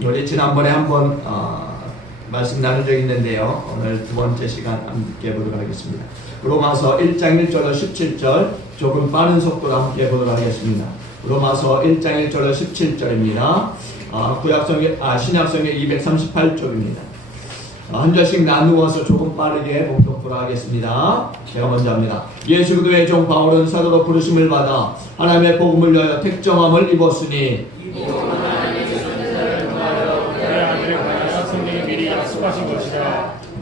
우리 지난번에 한번 말씀 나눈 적이 있는데요. 오늘 두 번째 시간 함께 보도록 하겠습니다. 로마서 1장 1절로 17절 조금 빠른 속도로 함께 보도록 하겠습니다. 로마서 1장 1절로 17절입니다. 신약성경 238쪽입니다. 한 절씩 나누어서 조금 빠르게 봉독하도록 하겠습니다. 제가 먼저 합니다. 예수 그리스도의 종 바울은 사도로 부르심을 받아 하나님의 복음을 위하여 택정함을 입었으니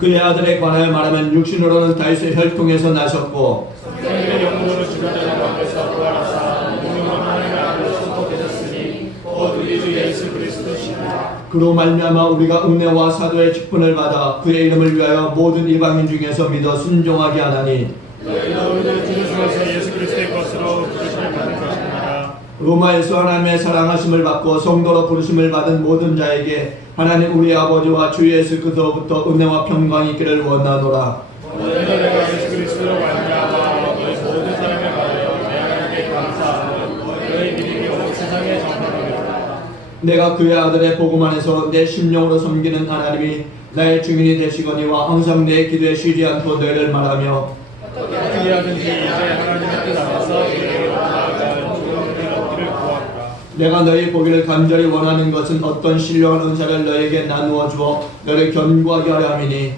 그의 아들에 관하여 말하면 육신으로는 다윗의 혈통에서 나셨고 영으로 주변자들 앞에서 부활하사 능력으로 하나님의 아들로 선포되셨으니 곧 우리 주 예수 그리스도시니라. 그로 말미암아 우리가 은혜와 사도의 직분을 받아 그의 이름을 위하여 모든 이방인 중에서 믿어 순종하게 하나니 너희들 주 중에서 예수 그리스도의 것으로 부르심을 받은 것이니라. 로마에서 하나님의 사랑하심을 받고 성도로 부르심을 받은 모든 자에게 하나님 우리 아버지와 주 예수 그리스도부터 은혜와 평강이 있기를 원하노라. 내가 예수 그리스도로 말미암아 너희 모든 사람을 받아 내 하나님께 감사하고 너희 믿음이 온 세상에 전파되리라. 내가 그의 아들의 복음 안에서 내 심령으로 섬기는 하나님이 나의 증인이 되시거니와 항상 내 기도에 쉬지 않고 너희를 말하며 어떻게 하든지 이제 하나님의 뜻 안에서 이르기로 나아가 좋은 일을 얻기를 구하노라. 내가 너희 보기를 간절히 원하는 것은 어떤 신령한 은사를 너에게 나누어 주어 너를 견고하게 하려 함이니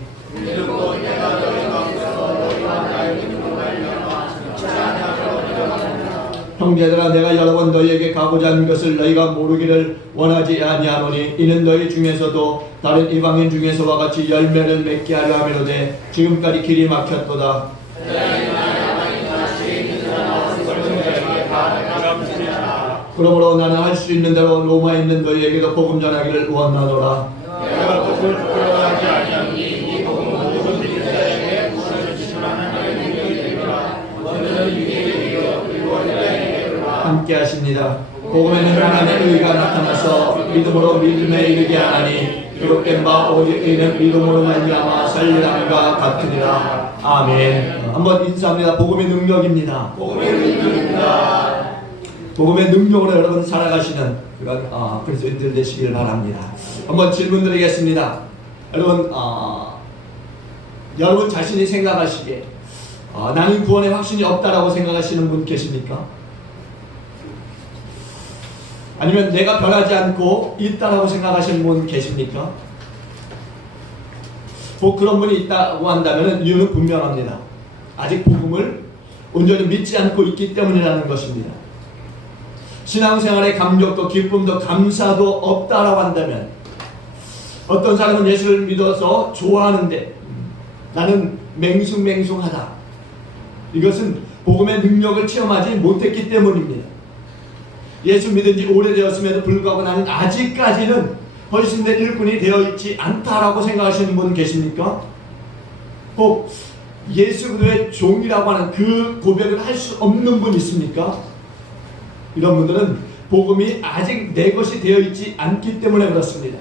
형제들아 내가 여러 번 너희에게 가고자 하는 것을 너희가 모르기를 원하지 아니하노니 이는 너희 중에서도 다른 이방인 중에서와 같이 열매를 맺게 하려 함이로되 지금까지 길이 막혔도다. 그러므로 나는 할 수 있는 대로 로마에 있는 너희에게도 복음 전하기를 원하노라. 내가 복음을 부끄러워하지 아니하니 이 복음은 모든 믿는 자에게 부활을 주시는 하나님의 능력이 되리라. 너희는 유대인에게 그리고 헬라인에게 함께 하십니다. 복음에는 하나님의 의가 나타나서 믿음으로 믿음에 이르게 하나니 기록된 바 오직 의는 믿음으로 말미암아 살리람과 같으니라. 아멘. 한번 인사합니다. 복음의 능력입니다. 복음의 능력입니다. 복음의 능력으로 여러분 살아가시는 그런 그리스도인들 되시길 바랍니다. 한번 질문 드리겠습니다. 여러분 자신이 생각하시기에 나는 구원의 확신이 없다라고 생각하시는 분 계십니까? 아니면 내가 변하지 않고 있다라고 생각하시는 분 계십니까? 그런 분이 있다고 한다면 이유는 분명합니다. 아직 복음을 온전히 믿지 않고 있기 때문이라는 것입니다. 신앙생활의 감격도 기쁨도 감사도 없다라고 한다면 어떤 사람은 예수를 믿어서 좋아하는데 나는 맹숭맹숭하다. 이것은 복음의 능력을 체험하지 못했기 때문입니다. 예수 믿은 지 오래되었음에도 불구하고 나는 아직까지는 훨씬된 일꾼이 되어 있지 않다라고 생각하시는 분 계십니까? 꼭 예수 그리스도의 종이라고 하는 그 고백을 할 수 없는 분 있습니까? 이런 분들은 복음이 아직 내 것이 되어 있지 않기 때문에 그렇습니다.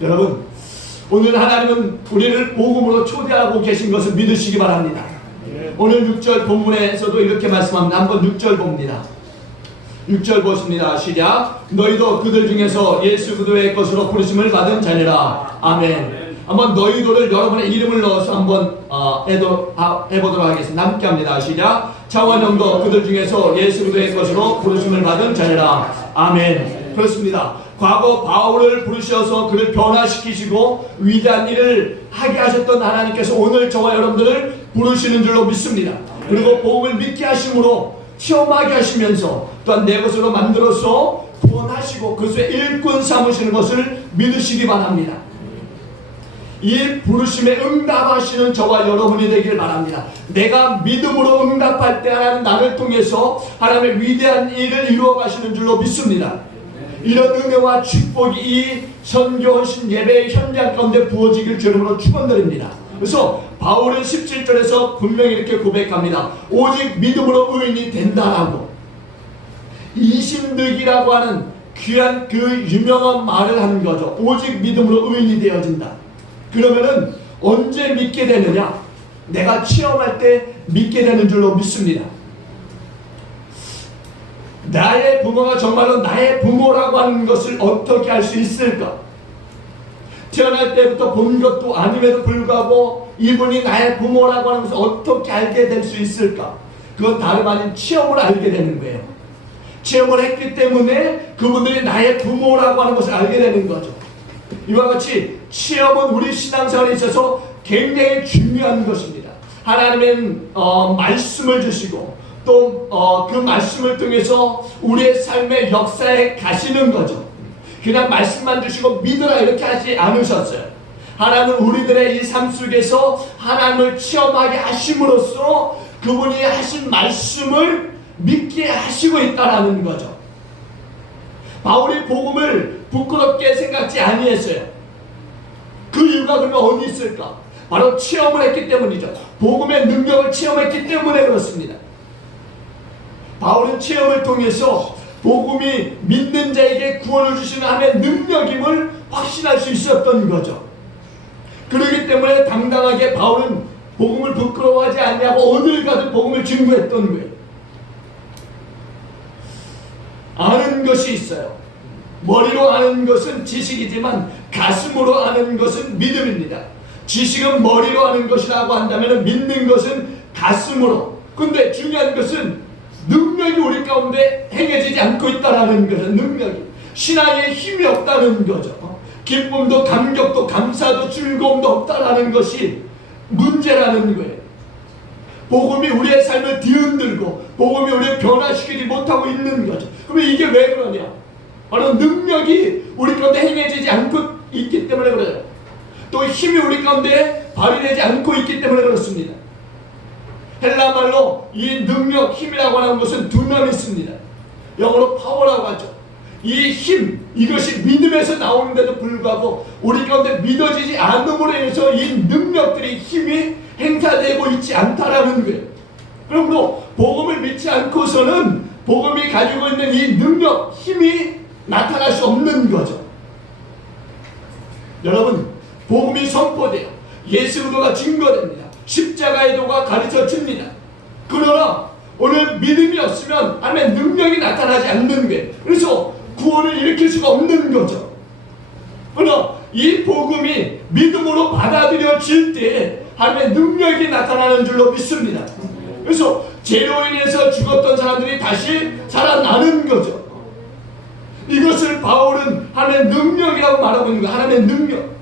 여러분, 오늘 하나님은 우리를 복음으로 초대하고 계신 것을 믿으시기 바랍니다. 오늘 6절 본문에서도 이렇게 말씀합니다. 한번 6절 봅니다. 6절 보십니다. 시작. 너희도 그들 중에서 예수 그리스도의 것으로 부르심을 받은 자니라. 아멘. 한번 너희도를 여러분의 이름을 넣어서 한번 해보도록 하겠습니다. 함께 합니다. 시작. 차원형도 그들 중에서 예수 그리스도의 것으로 부르심을 받은 자니라. 아멘. 그렇습니다. 과거 바울을 부르셔서 그를 변화시키시고 위대한 일을 하게 하셨던 하나님께서 오늘 저와 여러분들을 부르시는 줄로 믿습니다. 그리고 복음을 믿게 하심으로 체험하게 하시면서 또한 내 것으로 만들어서 구원하시고 그것의 일꾼 삼으시는 것을 믿으시기 바랍니다. 이 부르심에 응답하시는 저와 여러분이 되길 바랍니다. 내가 믿음으로 응답할 때 하나님 나를 통해서 하나님의 위대한 일을 이루어 가시는 줄로 믿습니다. 이런 은혜와 축복이 이 선교하신 예배의 현장 가운데 부어지길 주님으로 축원드립니다. 그래서 바울은 17절에서 분명히 이렇게 고백합니다. 오직 믿음으로 의인이 된다라고. 이신득이라고 하는 귀한 그 유명한 말을 하는 거죠. 오직 믿음으로 의인이 되어진다. 그러면은 언제 믿게 되느냐? 내가 체험할 때 믿게 되는 줄로 믿습니다. 나의 부모가 정말로 나의 부모라고 하는 것을 어떻게 알 수 있을까? 태어날 때부터 본 것도 아님에도 불구하고 이분이 나의 부모라고 하는 것을 어떻게 알게 될 수 있을까? 그건 다름 아닌 체험을 알게 되는 거예요. 체험을 했기 때문에 그분들이 나의 부모라고 하는 것을 알게 되는 거죠. 이와 같이 체험은 우리 신앙생활에 있어서 굉장히 중요한 것입니다. 하나님은 말씀을 주시고 또 그 말씀을 통해서 우리의 삶의 역사에 가시는 거죠. 그냥 말씀만 주시고 믿으라 이렇게 하지 않으셨어요. 하나님은 우리들의 이 삶 속에서 하나님을 체험하게 하심으로써 그분이 하신 말씀을 믿게 하시고 있다라는 거죠. 바울이 복음을 부끄럽게 생각지 아니했어요. 그 이유가 그러면 어디 있을까? 바로 체험을 했기 때문이죠. 복음의 능력을 체험했기 때문에 그렇습니다. 바울은 체험을 통해서 복음이 믿는 자에게 구원을 주시는 하나님의 능력임을 확신할 수 있었던 거죠. 그렇기 때문에 당당하게 바울은 복음을 부끄러워하지 않냐고 어딜 가든 복음을 증거했던 거예요. 아는 것이 있어요. 머리로 아는 것은 지식이지만 가슴으로 아는 것은 믿음입니다. 지식은 머리로 아는 것이라고 한다면 믿는 것은 가슴으로. 근데 중요한 것은 능력이 우리 가운데 행해지지 않고 있다는 것은 능력이. 신앙에 힘이 없다는 거죠. 기쁨도 감격도 감사도 즐거움도 없다라는 것이 문제라는 거예요. 복음이 우리의 삶을 뒤흔들고 복음이 우리를 변화시키지 못하고 있는 거죠. 그러면 이게 왜 그러냐? 바로 능력이 우리 가운데 행해지지 않고 있기 때문에 그래요. 또 힘이 우리 가운데 발휘되지 않고 있기 때문에 그렇습니다. 헬라말로 이 능력, 힘이라고 하는 것은 두나미스입니다. 영어로 파워라고 하죠. 이 힘, 이것이 믿음에서 나오는데도 불구하고 우리 가운데 믿어지지 않음으로 인해서 이 능력들이 힘이 행사되고 있지 않다라는 거예요. 그러므로 복음을 믿지 않고서는 복음이 가지고 있는 이 능력, 힘이 나타날 수 없는 거죠. 여러분, 복음이 선포돼요. 예수 그리스도가 증거됩니다. 십자가의 도가 가르쳐 줍니다. 그러나 오늘 믿음이 없으면 하나님의 능력이 나타나지 않는 거예요. 그래서 구원을 일으킬 수가 없는 거죠. 그러나 이 복음이 믿음으로 받아들여질 때 하나님의 능력이 나타나는 줄로 믿습니다. 그래서 죄로 인해서 죽었던 사람들이 다시 살아나는 거죠. 이것을 바울은 하나님의 능력이라고 말하고 있는 거예요. 하나님의 능력.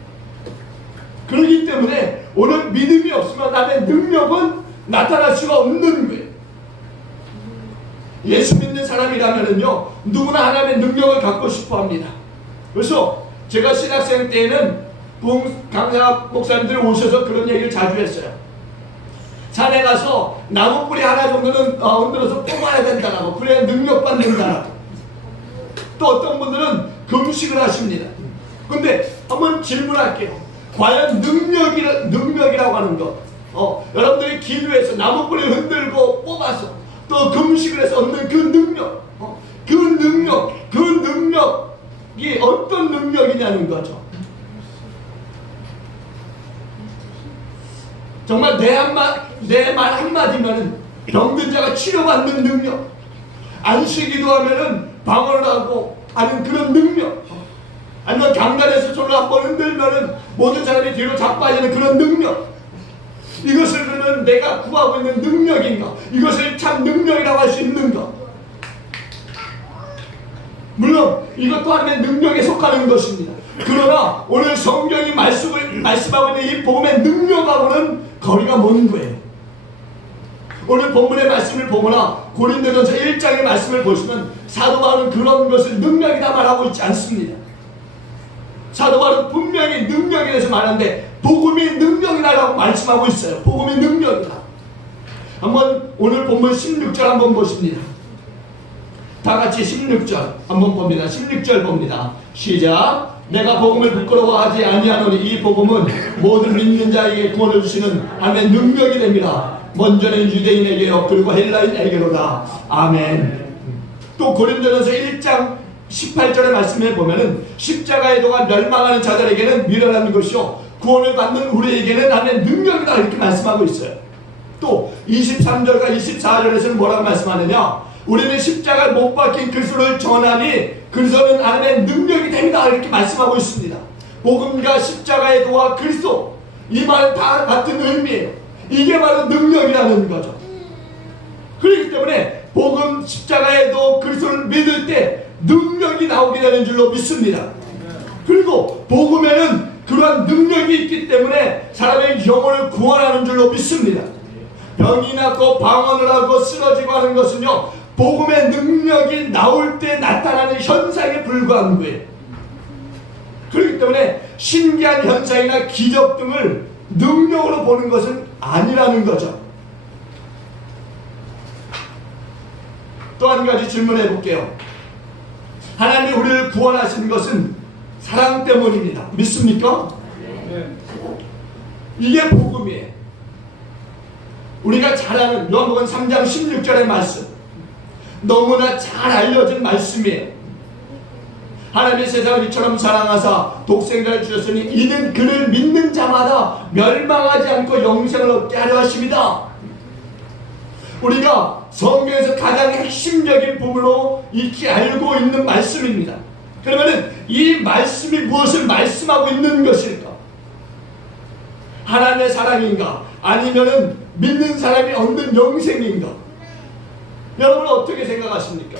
그렇기 때문에 오늘 믿음이 없으면 하나님의 능력은 나타날 수가 없는 거예요. 예수 믿는 사람이라면요, 누구나 하나님의 능력을 갖고 싶어 합니다. 그래서 제가 신학생 때에는 강사 목사님들이 오셔서 그런 얘기를 자주 했어요. 산에 가서 나무 뿌리 하나 정도는 흔들어서 뽑아야 된다라고, 그래야 능력 받는다라고. 또 어떤 분들은 금식을 하십니다. 근데 한번 질문할게요. 과연 능력이라고 하는 것, 여러분들이 기도해서 나무 뿌리를 흔들고 뽑아서 또 금식을 해서 얻는 그 능력, 그 능력이 어떤 능력이냐는 거죠. 정말 내 말 한마디면은 병든 자가 치료받는 능력, 안식기도 하면은 방언을 하고 하는 그런 능력, 아니면 강단에서 손을 한번 흔들면은 모든 사람이 뒤로 자빠지는 그런 능력, 이것을 그러면 내가 구하고 있는 능력인가? 이것을 참 능력이라고 할 수 있는가? 물론 이것도 하나님의 능력에 속하는 것입니다. 그러나 오늘 성경이 말씀하고 있는 이 복음의 능력하고는 거리가 먼 거예요. 오늘 본문의 말씀을 보거나 고린도전서 1장의 말씀을 보시면 사도 바울은 그런 것을 능력이다 말하고 있지 않습니다. 사도 바울은 분명히 능력에 대해서 말하는데 복음이 능력이라고 말씀하고 있어요. 복음이 능력이다. 한번 오늘 본문 16절 한번 보십니다. 다 같이 16절 한번 봅니다. 16절 봅니다. 시작. 내가 복음을 부끄러워하지 아니하노니 이 복음은 모든 믿는 자에게 구원을 주시는 하나님의 능력이 됩니다. 먼저는 유대인에게요 그리고 헬라인에게로다. 아멘. 또 고린도전서 1장 18절의 말씀에 보면은 십자가의 도가 멸망하는 자들에게는 미련한 것이요 구원을 받는 우리에게는 하나님의 능력이다 이렇게 말씀하고 있어요. 또 23절과 24절에서는 뭐라고 말씀하느냐? 우리는 십자가에 못 박힌 그리스도를 전하니 그리스도는 하나님의 능력이 됩니다. 이렇게 말씀하고 있습니다. 복음과 십자가의 도와 그리스도, 이 말은 다 같은 의미예요. 이게 바로 능력이라는 거죠. 그렇기 때문에 복음, 십자가의 도, 그리스도를 믿을 때 능력이 나오게 되는 줄로 믿습니다. 그리고 복음에는 그러한 능력이 있기 때문에 사람의 영혼을 구원하는 줄로 믿습니다. 병이 낫고 방언을 하고 쓰러지고 하는 것은요, 복음의 능력이 나올 때 나타나는 현상에 불과한 거예요. 그렇기 때문에 신기한 현상이나 기적 등을 능력으로 보는 것은 아니라는 거죠. 또 한 가지 질문해 볼게요. 하나님이 우리를 구원하시는 것은 사랑 때문입니다. 믿습니까? 이게 복음이에요. 우리가 잘 아는 요한복음 3장 16절의 말씀, 너무나 잘 알려진 말씀이에요. 하나님이 세상을 이처럼 사랑하사 독생자를 주셨으니 이는 그를 믿는 자마다 멸망하지 않고 영생을 얻게 하려 하십니다. 우리가 성경에서 가장 핵심적인 부분으로 익히 알고 있는 말씀입니다. 그러면 이 말씀이 무엇을 말씀하고 있는 것일까? 하나님의 사랑인가? 아니면 믿는 사람이 얻는 영생인가? 여러분은 어떻게 생각하십니까?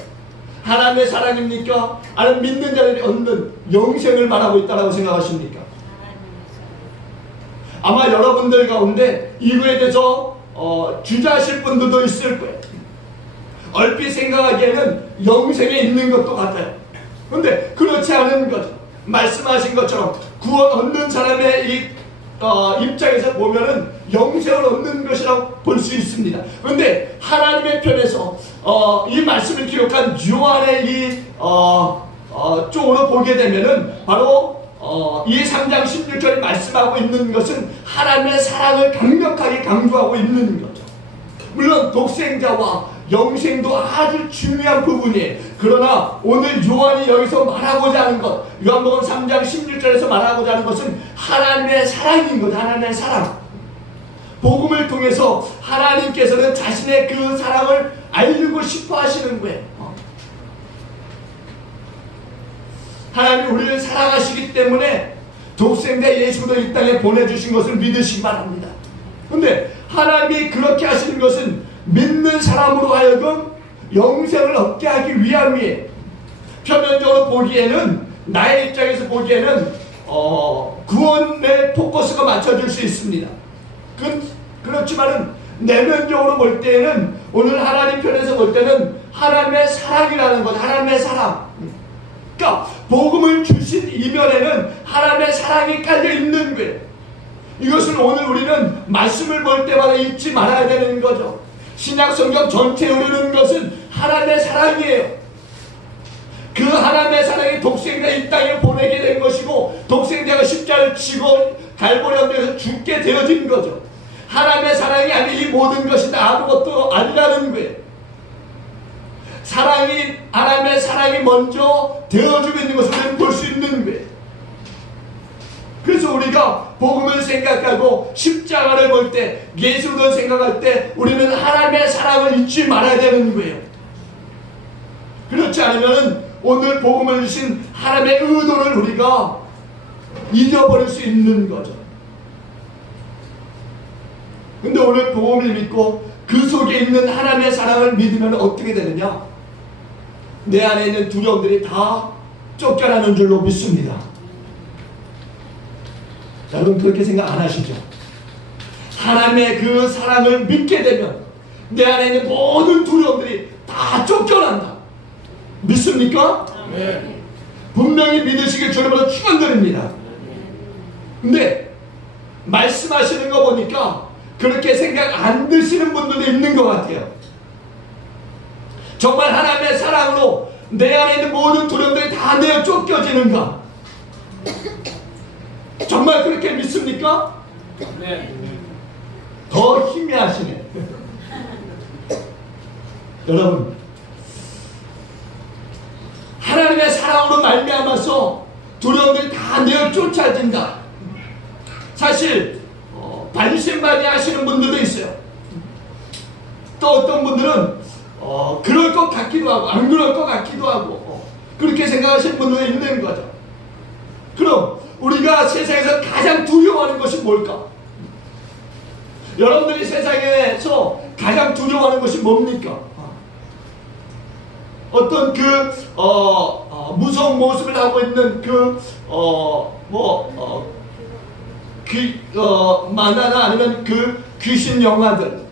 하나님의 사랑입니까? 아니면 믿는 자들이 얻는 영생을 말하고 있다고 생각하십니까? 아마 여러분들 가운데 이거에 대해서 주저하실 분들도 있을 거예요. 얼핏 생각하기에는 영생에 있는 것도 같아요. 그런데 그렇지 않은 거죠. 말씀하신 것처럼 구원 얻는 사람의 이 입장에서 보면은 영생을 얻는 것이라고 볼 수 있습니다. 그런데 하나님의 편에서 이 말씀을 기록한 요한의 이 쪽으로 보게 되면은 바로 이 3장 16절에 말씀하고 있는 것은 하나님의 사랑을 강력하게 강조하고 있는 거죠. 물론 독생자와 영생도 아주 중요한 부분이에요. 그러나 오늘 요한이 여기서 말하고자 하는 것, 요한복음 3장 16절에서 말하고자 하는 것은 하나님의 사랑인 것, 하나님의 사랑. 복음을 통해서 하나님께서는 자신의 그 사랑을 알리고 싶어 하시는 거예요. 하나님이 우리를 사랑하시기 때문에 독생자 예수도 이 땅에 보내주신 것을 믿으시기 바랍니다. 그런데 하나님이 그렇게 하시는 것은 믿는 사람으로 하여금 영생을 얻게 하기 위함이에요. 표면적으로 보기에는, 나의 입장에서 보기에는 구원의 포커스가 맞춰질 수 있습니다. 그렇지만은 내면적으로 볼 때에는, 오늘 하나님 편에서 볼 때는 하나님의 사랑이라는 것, 하나님의 사랑. 그러니까 복음을 주신 이면에는 하나님의 사랑이 깔려 있는 거예요. 이것을 오늘 우리는 말씀을 볼 때마다 잊지 말아야 되는 거죠. 신약 성경 전체에 이르는 것은 하나님의 사랑이에요. 그 하나님의 사랑이 독생자 이 땅에 보내게 된 것이고, 독생자가 십자가를 치고 갈보리 언덕에서 죽게 되어진 거죠. 하나님의 사랑이 아닌 이 모든 것이 다 아무것도 아니라는 거예요. 하나님의 사랑이 먼저 되어주고 있는 것을 볼 수 있는 거예요. 그래서 우리가 복음을 생각하고 십자가를 볼 때, 예수를 생각할 때 우리는 하나님의 사랑을 잊지 말아야 되는 거예요. 그렇지 않으면 오늘 복음을 주신 하나님의 의도를 우리가 잊어버릴 수 있는 거죠. 근데 오늘 복음을 믿고 그 속에 있는 하나님의 사랑을 믿으면 어떻게 되느냐? 내 안에 있는 두려움들이 다 쫓겨나는 줄로 믿습니다. 여러분 그렇게 생각 안 하시죠? 하나님의 그 사랑을 믿게 되면 내 안에 있는 모든 두려움들이 다 쫓겨난다. 믿습니까? 네. 분명히 믿으시길 주님으로 축원드립니다. 근데 말씀하시는 거 보니까 그렇게 생각 안 드시는 분들도 있는 것 같아요. 정말 하나님의 사랑으로 내 안에 있는 모든 두려움들이 다 내어 쫓겨지는가? 정말 그렇게 믿습니까? 네. 더 희미하시네. 여러분, 하나님의 사랑으로 말미암아서 두려움들이 다 내어 쫓아진다. 사실 반신반의 하시는 분들도 있어요. 또 어떤 분들은 그럴 것 같기도 하고 안 그럴 것 같기도 하고 그렇게 생각하시는 분들도 있는 거죠. 그럼 우리가 세상에서 가장 두려워하는 것이 뭘까? 여러분들이 세상에서 가장 두려워하는 것이 뭡니까? 어떤 무서운 모습을 하고 있는 만화나 아니면 귀신 영화들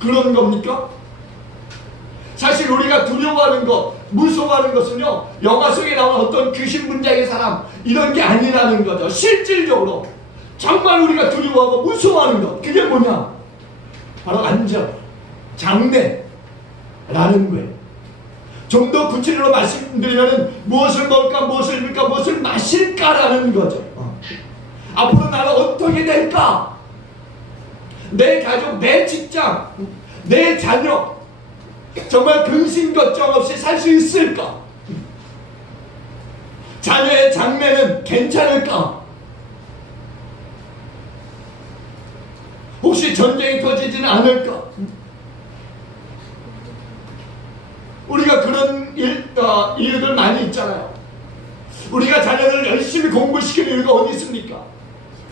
그런 겁니까? 사실 우리가 두려워하는 것, 무서워하는 것은요, 영화 속에 나오는 어떤 귀신 분장의 사람 이런 게 아니라는 거죠. 실질적으로 정말 우리가 두려워하고 무서워하는 것, 그게 뭐냐? 바로 안전, 장래라는 거예요. 좀 더 구체적으로 말씀드리면 무엇을 먹을까, 무엇을 입을까, 무엇을 마실까라는 거죠. 앞으로 나는 어떻게 될까? 내 가족, 내 직장, 내 자녀 정말 근심 걱정 없이 살 수 있을까? 자녀의 장래는 괜찮을까? 혹시 전쟁이 터지지는 않을까? 우리가 그런 일들 많이 있잖아요. 우리가 자녀를 열심히 공부시키는 이유가 어디 있습니까?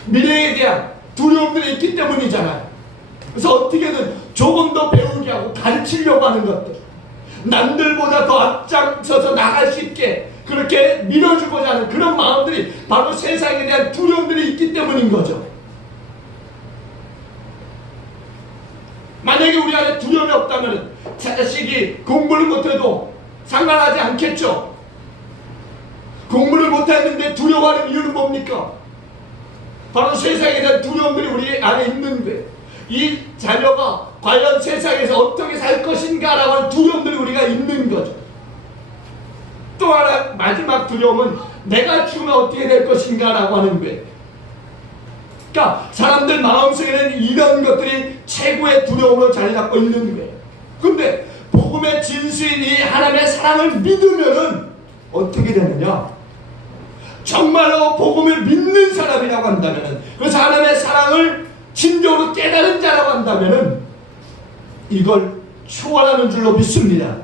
미래에 대한 두려움들이 있기 때문이잖아요. 그래서 어떻게든 조금 더 배우게 하고 가르치려고 하는 것들, 남들보다 더 앞장서서 나갈 수 있게 그렇게 밀어주고자 하는 그런 마음들이 바로 세상에 대한 두려움들이 있기 때문인 거죠. 만약에 우리 안에 두려움이 없다면 자식이 공부를 못해도 상관하지 않겠죠. 공부를 못했는데 두려워하는 이유는 뭡니까? 바로 세상에 대한 두려움들이 우리 안에 있는데 이 자녀가 과연 세상에서 어떻게 살 것인가 라고 하는 두려움들이 우리가 있는 거죠. 또 하나 마지막 두려움은 내가 죽으면 어떻게 될 것인가 라고 하는 거예요. 그러니까 사람들 마음속에는 이런 것들이 최고의 두려움으로 자리 잡고 있는 거예요. 근데 복음의 진수인 이 하나님의 사랑을 믿으면은 어떻게 되느냐? 정말로 복음을 믿는 사람이라고 한다면은, 그래서 하나님의 사랑을 진정으로 깨달은 자라고 한다면은 이걸 초월하는 줄로 믿습니다.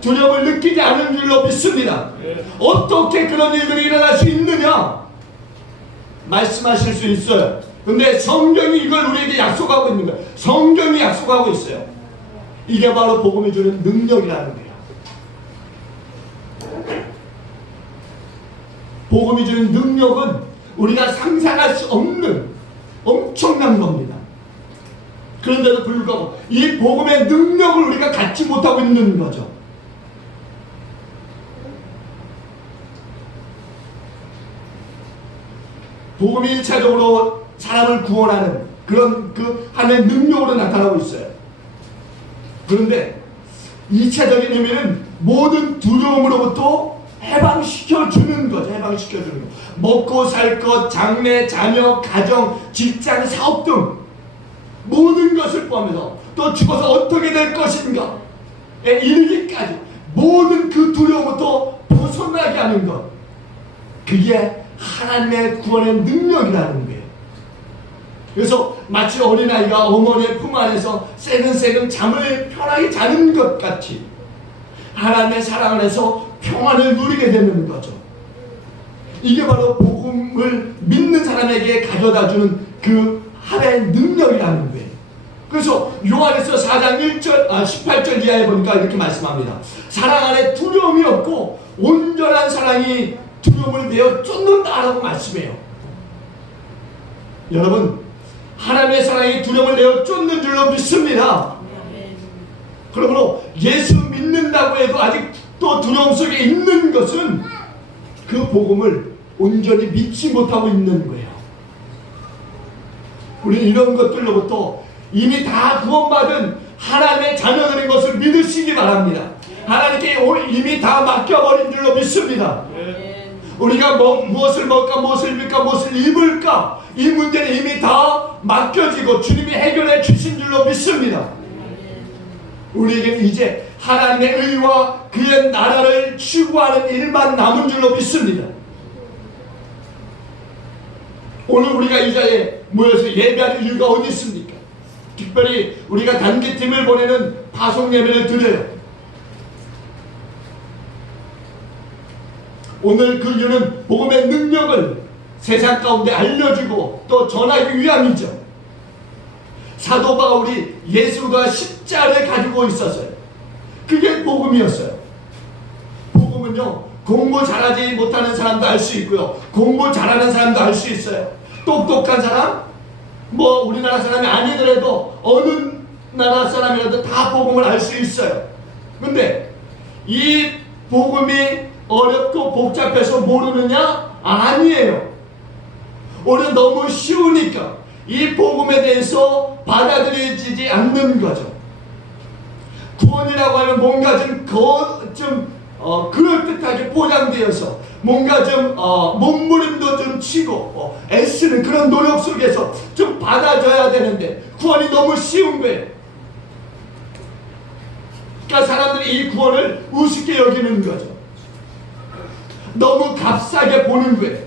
두려움을 느끼지 않은 줄로 믿습니다. 어떻게 그런 일들이 일어날 수 있느냐? 말씀하실 수 있어요. 근데 성경이 이걸 우리에게 약속하고 있는 거예요. 성경이 약속하고 있어요. 이게 바로 복음이 주는 능력이라는 거예요. 복음이 주는 능력은 우리가 상상할 수 없는 엄청난 겁니다. 그런데도 불구하고 이 복음의 능력을 우리가 갖지 못하고 있는 거죠. 복음이 1차적으로 사람을 구원하는 그런 하나님의 능력으로 나타나고 있어요. 그런데 2차적인 의미는 모든 두려움으로부터 해방시켜주는 거죠. 해방시켜주는 거. 먹고 살 것, 장래, 자녀, 가정, 직장, 사업 등 모든 것을 포함해서 또 죽어서 어떻게 될 것인가에 이르기까지 모든 그 두려움부터 벗어나게 하는 것. 그게 하나님의 구원의 능력이라는 거예요. 그래서 마치 어린아이가 어머니의 품 안에서 새근새근 잠을 편하게 자는 것 같이 하나님의 사랑 안에서 평안을 누리게 되는 거죠. 이게 바로 복음을 믿는 사람에게 가져다주는 그 하나의 능력이라는 거예요. 그래서 요한에서 4장 18절 이하에 보니까 이렇게 말씀합니다. 사랑 안에 두려움이 없고 온전한 사랑이 두려움을 내어 쫓는다라고 말씀해요. 여러분, 하나님의 사랑이 두려움을 내어 쫓는 줄로 믿습니다. 그러므로 예수 믿는다고 해도 아직 또 두려움 속에 있는 것은 그 복음을 온전히 믿지 못하고 있는 거예요. 우리는 이런 것들로부터 이미 다 구원받은 하나님의 자녀들인 것을 믿으시기 바랍니다. 하나님께 이미 다 맡겨버린 줄로 믿습니다. 우리가 무엇을 먹을까, 무엇을 입을까, 무엇을 입을까, 이 문제는 이미 다 맡겨지고 주님이 해결해 주신 줄로 믿습니다. 우리에게는 이제 하나님의 의와 그의 나라를 추구하는 일만 남은 줄로 믿습니다. 오늘 우리가 이 자리에 모여서 예배하는 이유가 어디 있습니까? 특별히 우리가 단기팀을 보내는 파송 예배를 드려요. 오늘 그 이유는 복음의 능력을 세상 가운데 알려주고 또 전하기 위함이죠. 사도 바울이 예수가 십자를 가지고 있었어요. 그게 복음이었어요. 복음은요, 공부 잘하지 못하는 사람도 알 수 있고요, 공부 잘하는 사람도 알 수 있어요. 똑똑한 사람, 뭐 우리나라 사람이 아니더라도 어느 나라 사람이라도 다 복음을 알 수 있어요. 근데 이 복음이 어렵고 복잡해서 모르느냐? 아니에요. 오히려 너무 쉬우니까 이 복음에 대해서 받아들여지지 않는 거죠. 구원이라고 하면 뭔가 좀 그럴듯하게 포장되어서 뭔가 좀 몸부림도 좀 치고 애쓰는 그런 노력 속에서 좀 받아줘야 되는데 구원이 너무 쉬운 거예요. 그러니까 사람들이 이 구원을 우습게 여기는 거죠. 너무 값싸게 보는 거예요.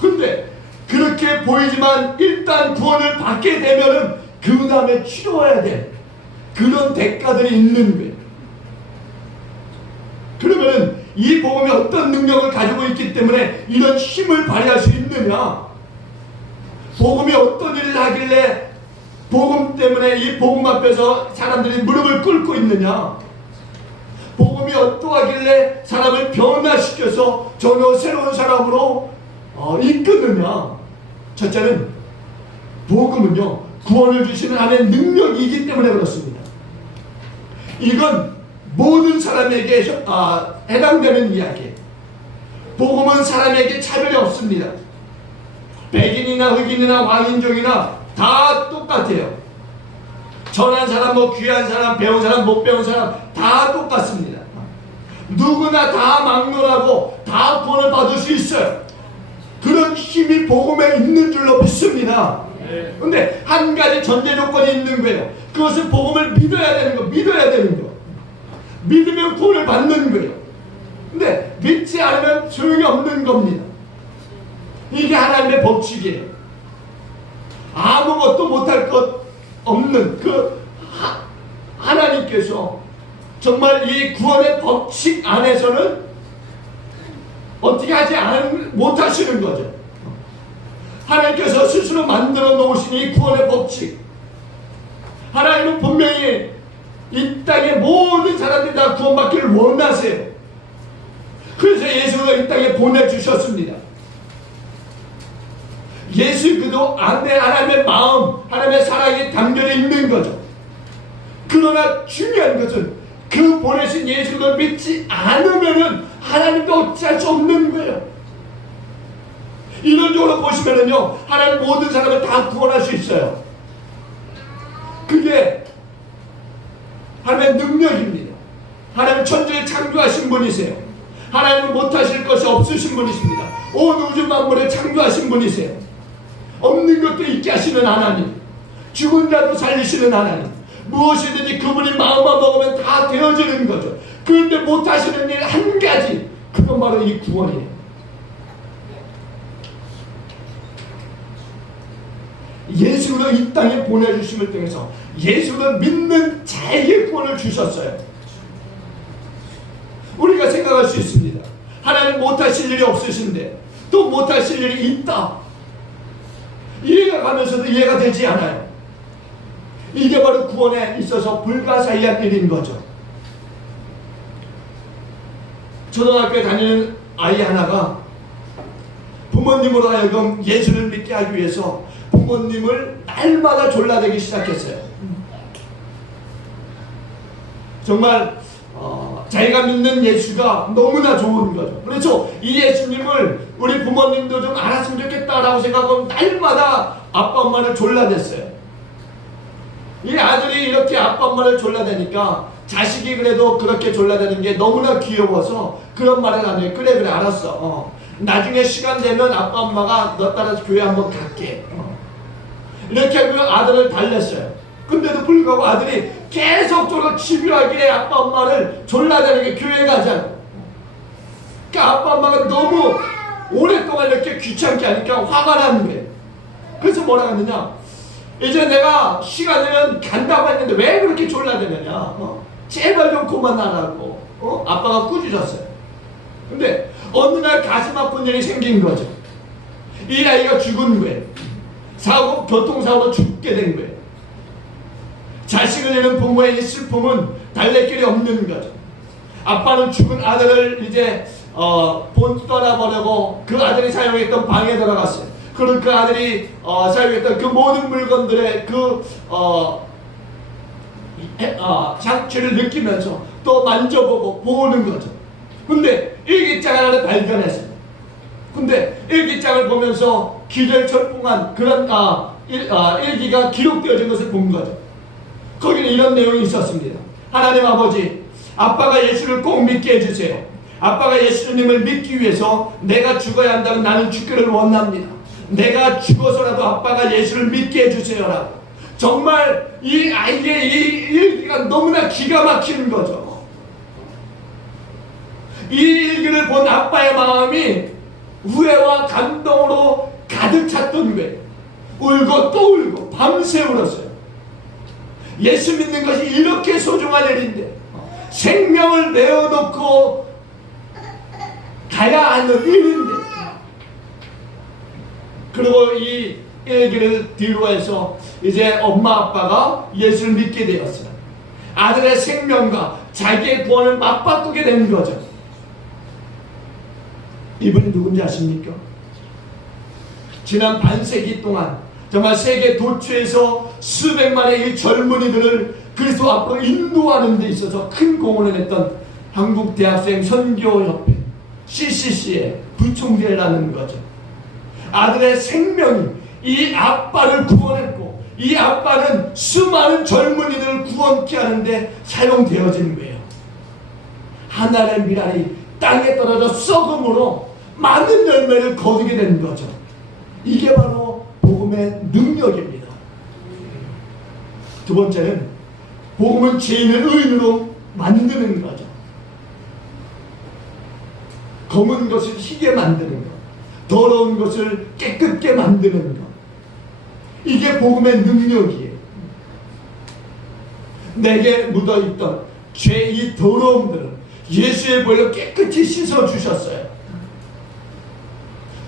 근데 그렇게 보이지만 일단 구원을 받게 되면은 그 다음에 치러야 돼. 그런 대가들이 있는 거예요. 그러면은 이 복음이 어떤 능력을 가지고 있기 때문에 이런 힘을 발휘할 수 있느냐? 복음이 어떤 일을 하길래 복음 때문에 이 복음 앞에서 사람들이 무릎을 꿇고 있느냐? 복음이 어떠하길래 사람을 변화시켜서 전혀 새로운 사람으로 이끄느냐? 첫째는 복음은요, 구원을 주시는 하나님의 능력이기 때문에 그렇습니다. 이건 모든 사람에게 해당되는 이야기예요. 복음은 사람에게 차별이 없습니다. 백인이나 흑인이나 왕인종이나 다 똑같아요. 전한 사람, 뭐 귀한 사람, 배운 사람, 못 배운 사람 다 똑같습니다. 누구나 다 막론하고 다 구원을 받을 수 있어요. 그런 힘이 복음에 있는 줄로 믿습니다. 그런데 한 가지 전제 조건이 있는 거예요. 그것은 복음을 믿어야 되는 거, 믿어야 되는 거. 믿으면 구원을 받는 거예요. 근데 믿지 않으면 소용이 없는 겁니다. 이게 하나님의 법칙이에요. 아무것도 못할 것 없는 그 하나님께서 정말 이 구원의 법칙 안에서는 어떻게 하지 못하시는 거죠. 하나님께서 스스로 만들어 놓으신 이 구원의 법칙, 하나님은 분명히 이 땅의 모든 사람들이 다 구원받기를 원하세요. 그래서 예수가 이 땅에 보내주셨습니다. 예수 그도 안에 하나님의 마음, 하나님의 사랑이 담겨 있는 거죠. 그러나 중요한 것은 그 보내신 예수를 믿지 않으면은 하나님도 어찌할 수 없는 거예요. 이론적으로 보시면은요, 하나님 모든 사람을 다 구원할 수 있어요. 그게 하나님의 능력입니다. 하나님 천지를 창조하신 분이세요. 하나님은 못하실 것이 없으신 분이십니다. 온 우주 만물을 창조하신 분이세요. 없는 것도 있게 하시는 하나님, 죽은 자도 살리시는 하나님, 무엇이든지 그분이 마음만 먹으면 다 되어지는 거죠. 그런데 못하시는 일 한 가지, 그건 바로 이 구원이에요. 예수를 이 땅에 보내주심을 통해서 예수를 믿는 자에게 구원을 주셨어요. 우리가 생각할 수 있습니다. 하나님 못하실 일이 없으신데 또 못하실 일이 있다. 이해가 가면서도 이해가 되지 않아요. 이게 바로 구원에 있어서 불가사의한 일인 거죠. 초등학교에 다니는 아이 하나가 부모님으로 하여금 예수를 믿게 하기 위해서 부모님을 날마다 졸라대기 시작했어요. 정말 자기가 믿는 예수가 너무나 좋은 거죠. 그래서 이 예수님을 우리 부모님도 좀 알았으면 좋겠다라고 생각하고 날마다 아빠 엄마를 졸라댔어요. 이 아들이 이렇게 아빠 엄마를 졸라대니까 자식이 그래도 그렇게 졸라대는 게 너무나 귀여워서 그런 말을 하네요. 그래 알았어. 나중에 시간 되면 아빠 엄마가 너 따라서 교회 한번 갈게. 이렇게 하고 아들을 달랬어요. 근데도 불구하고 아들이 계속적으로 집요하게 아빠 엄마를 졸라대는 게 교회 가잖아. 그러니까 아빠 엄마가 너무 오랫동안 이렇게 귀찮게 하니까 화가 나는 거예요. 그래서 뭐라 하느냐, 이제 내가 시간 되면 간다고 했는데 왜 그렇게 졸라대느냐? 제발 좀 그만하라고. 아빠가 꾸짖었어요. 근데 어느 날 가슴 아픈 일이 생긴 거죠. 이 아이가 죽은 거예요. 교통사고로 죽게 된 거예요. 자식을 잃은 부모의 이 슬픔은 달랠 길이 없는 거죠. 아빠는 죽은 아들을 이제 떠나보려고 그 아들이 사용했던 방에 들어갔어요. 그런 그 아들이 사용했던 그 모든 물건들의 향취를 느끼면서 또 만져보고 보는 거죠. 근데 일기장 하나를 발견했어요. 근데 일기장을 보면서 기절철풍한 그런 일기가 기록되어진 것을 본 거죠. 거기는 이런 내용이 있었습니다. 하나님 아버지, 아빠가 예수를 꼭 믿게 해주세요. 아빠가 예수님을 믿기 위해서 내가 죽어야 한다면 나는 죽기를 원합니다. 내가 죽어서라도 아빠가 예수를 믿게 해주세요라고. 정말 이 아이의 이 일기가 너무나 기가 막히는 거죠. 이 일기를 본 아빠의 마음이 후회와 감동으로 가득 찼던 거예요. 울고 또 울고 밤새 울었어요. 예수 믿는 것이 이렇게 소중한 일인데 생명을 내어놓고 가야 하는 일인데, 그리고 이 일기를 뒤로 해서 이제 엄마 아빠가 예수를 믿게 되었어요. 아들의 생명과 자기의 구원을 맞바꾸게 된 거죠. 이분이 누군지 아십니까? 지난 반세기 동안 정말 세계 도처에서 수백만의 이 젊은이들을 그리스도 앞으로 인도하는 데 있어서 큰 공헌을 했던 한국대학생 선교협회 CCC의 부총재라는 거죠. 아들의 생명이 이 아빠를 구원했고, 이 아빠는 수많은 젊은이들을 구원케 하는데 사용되어진 거예요. 하나의 미랄이 땅에 떨어져 썩음으로 많은 열매를 거두게 된 거죠. 이게 바로 복음의 능력입니다. 두 번째는 복음은 죄인을 의인으로 만드는 거죠. 검은 것을 희게 만드는 것, 더러운 것을 깨끗게 만드는 것, 이게 복음의 능력이에요. 내게 묻어있던 죄의 더러움들을 예수의 보혈로 깨끗이 씻어주셨어요.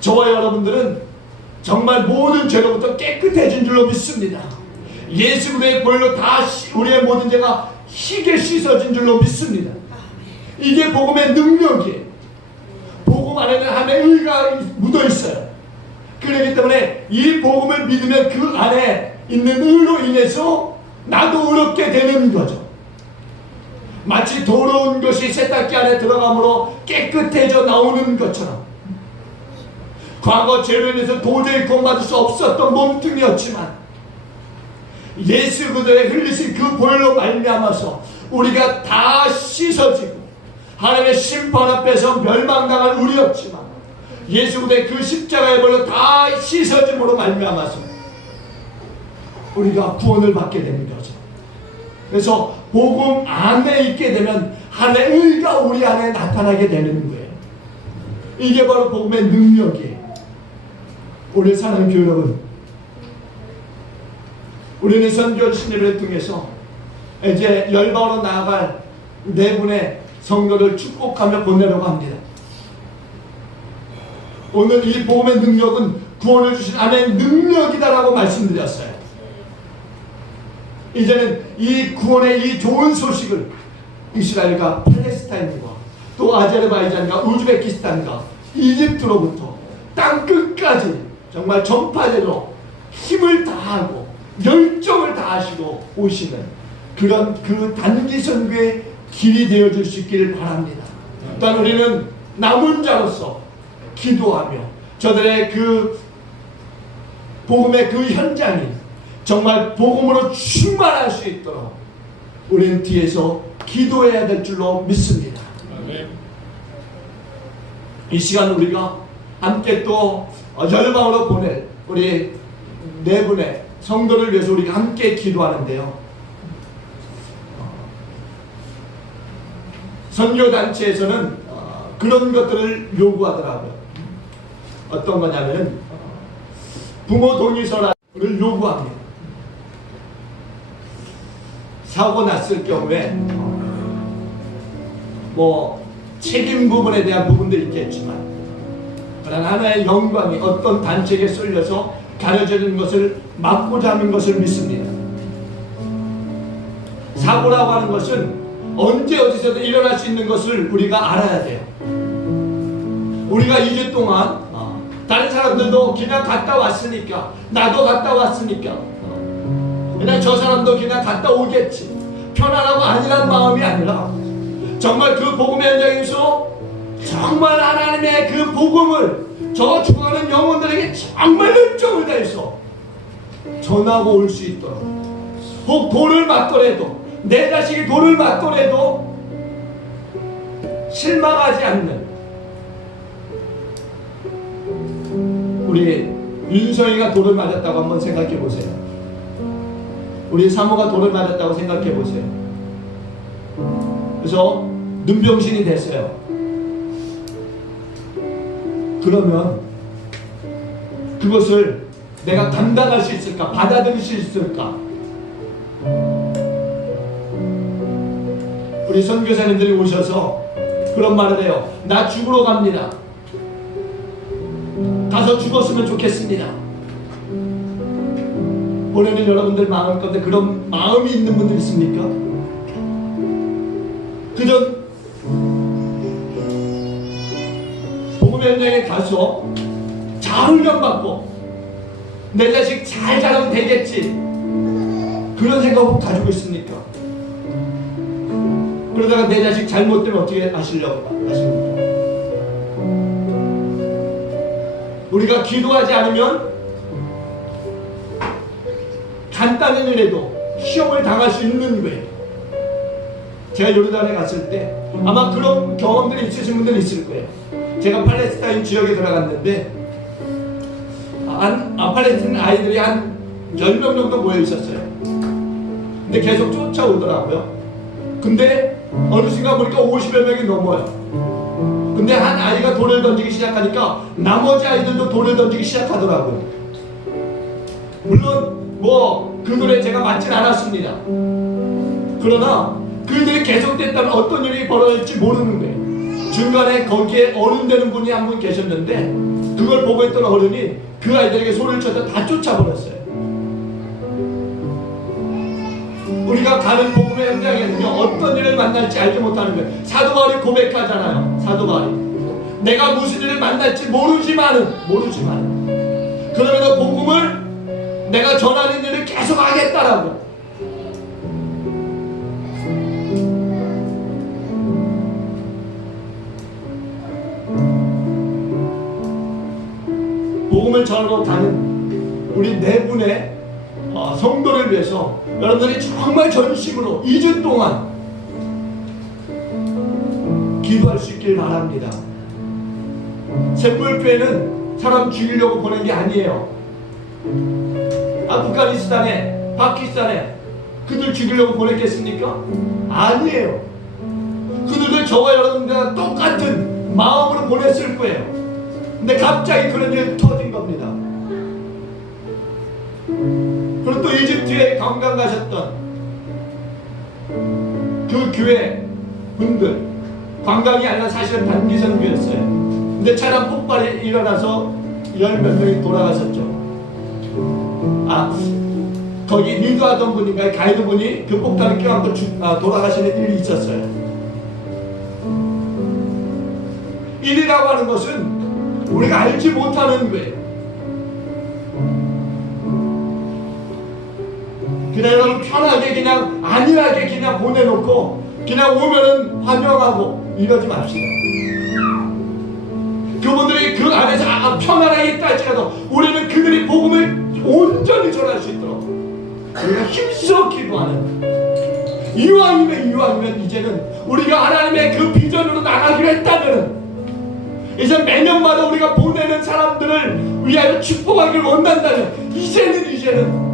저와 여러분들은 정말 모든 죄로부터 깨끗해진 줄로 믿습니다. 예수 그리스도의 보혈로 다 우리의 모든 죄가 희게 씻어진 줄로 믿습니다. 이게 복음의 능력이에요. 복음 안에는 하나님의 의가 묻어 있어요. 그렇기 때문에 이 복음을 믿으면 그 안에 있는 의로 인해서 나도 의롭게 되는 거죠. 마치 더러운 것이 세탁기 안에 들어감으로 깨끗해져 나오는 것처럼, 과거 죄로 인해서 도저히 구원받을 수 없었던 몸뚱이였지만 예수 그리스도의 흘리신 그 보혈로 말미암아서 우리가 다 씻어지고, 하나님의 심판 앞에서 멸망당한 우리였지만 예수 그리스도의 그 십자가의 보혈로 다 씻어짐으로 말미암아서 우리가 구원을 받게 되는 거죠. 그래서 복음 안에 있게 되면 하나님의 의가 우리 안에 나타나게 되는 거예요. 이게 바로 복음의 능력이에요. 우리 사랑하는 교회 여러분, 우리는 선교 신예배를 통해서 이제 열방으로 나아갈 네 분의 성도를 축복하며 보내려고 합니다. 오늘 이 복음의 능력은 구원을 주신 하나님의 능력이다라고 말씀드렸어요. 이제는 이 구원의 이 좋은 소식을 이스라엘과 팔레스타인과 또 아제르바이잔과 우즈베키스탄과 이집트로부터 땅 끝까지 정말 전파제로 힘을 다하고 열정을 다하시고 오시는 그런 그 단기 선교의 길이 되어줄 수 있기를 바랍니다. 또한 우리는 남은 자로서 기도하며 저들의 그 복음의 그 현장이 정말 복음으로 충만할 수 있도록 우리는 뒤에서 기도해야 될 줄로 믿습니다. 이 시간 우리가 함께 또 열방으로 보낼 우리 네 분의 성도를 위해서 우리가 함께 기도하는데요. 선교단체에서는 그런 것들을 요구하더라고요. 어떤 거냐면 부모 동의서를 요구합니다. 사고 났을 경우에 뭐 책임 부분에 대한 부분도 있겠지만, 그러나 하나의 영광이 어떤 단책에 쏠려서 가려지는 것을 막고자 하는 것을 믿습니다. 사고라고 하는 것은 언제 어디서든 일어날 수 있는 것을 우리가 알아야 돼요. 우리가 2주 동안 다른 사람들도 그냥 갔다 왔으니까, 나도 갔다 왔으니까, 그냥 저 사람도 그냥 갔다 오겠지, 편안하고 아니란 마음이 아니라, 정말 그 복음의 현장에서 정말 하나님의 그 복음을 저 죽어가는 영혼들에게 정말 열정을 다해서 전하고 올 수 있도록, 혹 돌을 맞더라도, 내 자식이 돌을 맞더라도 실망하지 않는 우리 윤성이가 돌을 맞았다고 한번 생각해 보세요. 우리 사모가 돌을 맞았다고 생각해 보세요. 그래서 눈병신이 됐어요. 그러면 그것을 내가 감당할 수 있을까? 받아들일 수 있을까? 우리 선교사님들이 오셔서 그런 말을 해요. 나 죽으러 갑니다. 가서 죽었으면 좋겠습니다. 보내는 여러분들 마음 가운데 그런 마음이 있는 분들 있습니까? 그전 복음의 현장에 가서 잘 훈련받고 내 자식 잘 자라면 되겠지, 그런 생각을 가지고 있습니까? 그러다가 내 자식 잘못되면 어떻게 하시려고 하십니까? 우리가 기도하지 않으면 간단한 일에도 시험을 당할 수 있는 거예요. 제가 요르단에 갔을 때 아마 그런 경험들이 있으신 분들이 있을 거예요. 제가 팔레스타인 지역에 들어갔는데 팔레스타인 아이들이 한 10명 정도 모여 있었어요. 근데 계속 쫓아오더라고요. 근데 어느 순간 보니까 50여 명이 넘어요. 근데 한 아이가 돌을 던지기 시작하니까 나머지 아이들도 돌을 던지기 시작하더라고요. 물론 뭐 그 돌에 제가 맞진 않았습니다. 그러나 그들이 계속됐다면 어떤 일이 벌어질지 모르는 거예요. 중간에 거기에 어른 되는 분이 한 분 계셨는데 그걸 보고 있던 어른이 그 아이들에게 소리를 쳐서 다 쫓아버렸어요. 우리가 가는 복음의 현장에는요, 어떤 일을 만날지 알지 못하는 거예요. 사도 바울이 고백하잖아요. 사도 바울이 내가 무슨 일을 만날지 모르지만은 그러면서 복음을 내가 전하는 일을 계속 하겠다라고. 복음을 전하러 가는 우리 네 분의 성도를 위해서 여러분들이 정말 전심으로 2주 동안 기도할 수 있길 바랍니다. 샘물교회는 사람 죽이려고 보낸 게 아니에요. 아프가니스탄에, 파키스탄에 그들 죽이려고 보냈겠습니까? 아니에요. 그들도 저와 여러분들과 똑같은 마음으로 보냈을 거예요. 근데 갑자기 그런 일이 터진 겁니다. 그리고 또 이집트에 관광 가셨던 그 교회 분들, 관광이 아니라 사실은 단기 선교였어요. 근데 차량 폭발이 일어나서 10몇 명이 돌아가셨죠. 거기 리드하던 분인가요? 가이드분이 그 폭탄을 껴안고 돌아가시는 일이 있었어요. 일이라고 하는 것은 우리가 알지 못하는 거예요. 그냥 여러분 편하게 그냥 안일하게 그냥 보내놓고 그냥 오면은 환영하고 이러지 맙시다. 그분들이 그 안에서 편안하게 있다 할지라도 우리는 그들이 복음을 온전히 전할 수 있도록 우리가 힘써 기도하는, 이왕이면 이제는 우리가 하나님의 그 비전으로 나가기로 했다면 이제 매년마다 우리가 보내는 사람들을 위하여 축복하기를 원한다면 이제는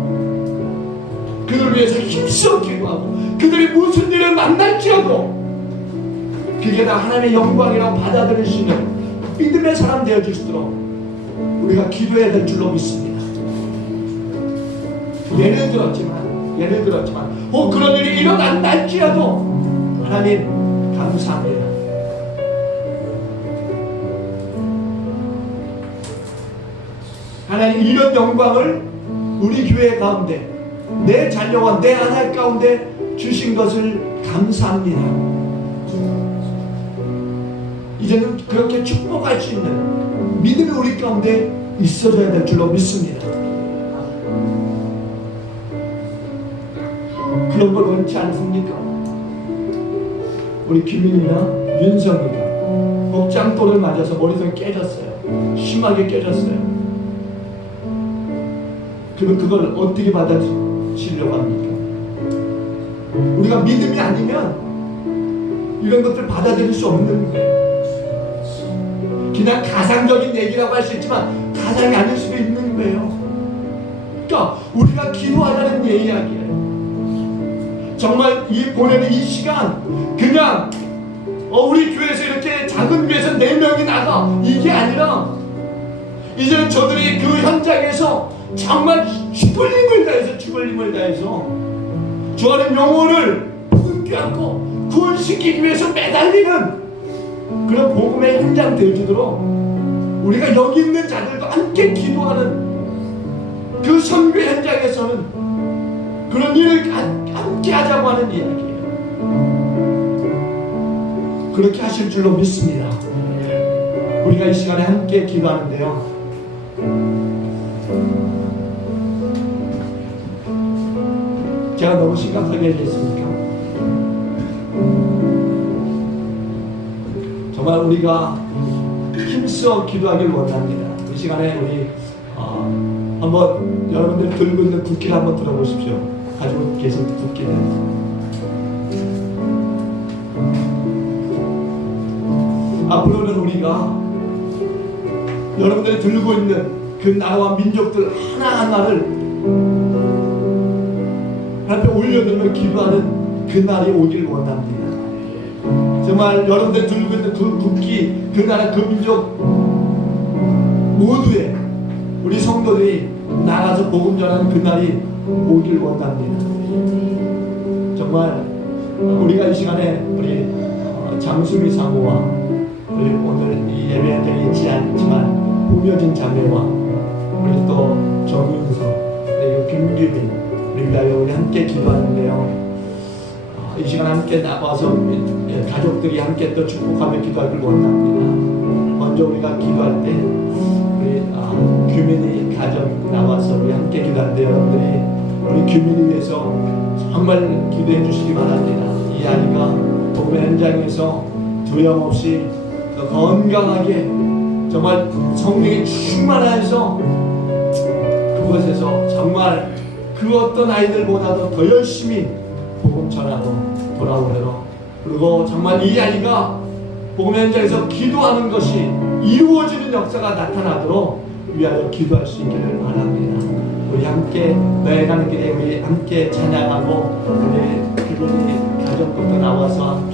그들을 위해서 힘써 기도하고 그들이 무슨 일을 만날지라도 그게 다 하나님의 영광이라고 받아들일 수 있는 믿음의 사람 되어질 수 있도록 우리가 기도해야 될 줄로 믿습니다. 예를 들었지만 그런 일이 일어난다 할지라도 하나님 감사합니다. 하나님 이런 영광을 우리 교회 가운데 내 자녀와 내 아내 가운데 주신 것을 감사합니다. 이제는 그렇게 축복할 수 있는 믿음이 우리 가운데 있어져야 될 줄로 믿습니다. 그런 걸 원치 않습니까? 우리 김민이나 윤성이가 복장돌을 맞아서 머리속이 깨졌어요. 심하게 깨졌어요. 그럼 그걸 어떻게 받아치려고 합니까? 우리가 믿음이 아니면 이런 것들 받아들일 수 없는 거예요. 그냥 가상적인 얘기라고 할 수 있지만 가상이 아닐 수도 있는 거예요. 그러니까 우리가 기도하자는 이야기예요. 정말 이 보내는 이 시간 그냥 우리 교회에서 이렇게 작은 교회에서 4명이 나가 이게 아니라 이제는 저들이 그 현장에서 정말 죽을 힘을 다해서 주하는 영혼을 붙게 안고 구원시키기 위해서 매달리는 그런 복음의 현장 되어주도록 우리가 여기 있는 자들도 함께 기도하는 그 선교 현장에서는 그런 일을 함께 하자고 하는 이야기예요. 그렇게 하실 줄로 믿습니다. 우리가 이 시간에 함께 기도하는데요, 제가 너무 심각하게 얘기했습니까? 정말 우리가 힘써 기도하길 원합니다. 이 시간에 우리 한번 여러분들 들고 있는 붓기를 한번 들어보십시오. 가지고 계신 붓기를. 앞으로는 우리가 여러분들이 들고 있는 그 나라와 민족들 하나하나를 하나님 앞에 올려놓으며 기도하는 그 날이 오길 원합니다. 정말 여러분들이 들고 있는 그 국기, 그 나라, 그 민족 모두에 우리 성도들이 나가서 복음 전하는 그 날이 오길 원합니다. 정말 우리가 이 시간에 우리 장수미 사모와 우리 오늘 이 예배에 되어 있지 않지만 보며진 자매와 우리 또 정윤서 그리고 김규민 우리 위하여 우리 함께 기도하는데요, 이 시간 함께 나와서 가족들이 함께 또 축복하며 기도하길 원합니다. 먼저 우리가 기도할 때 우리 규민이 가정 나와서 우리 함께 기도하는데 여러분들이 우리 규민이 위해서 정말 기도해 주시기 바랍니다. 이 아이가 복음의 현장에서 두려움 없이 건강하게 정말 성령이 충만해서 그곳에서 정말 그 어떤 아이들보다도 더 열심히 복음 전하고 돌아오도록, 그리고 정말 이 아이가 복음 현장에서 기도하는 것이 이루어지는 역사가 나타나도록 위하여 기도할 수 있기를 바랍니다. 우리 함께 너의 가는 길에 우리 함께 찬양하고 우리 그분이 가족부터 나와서 함께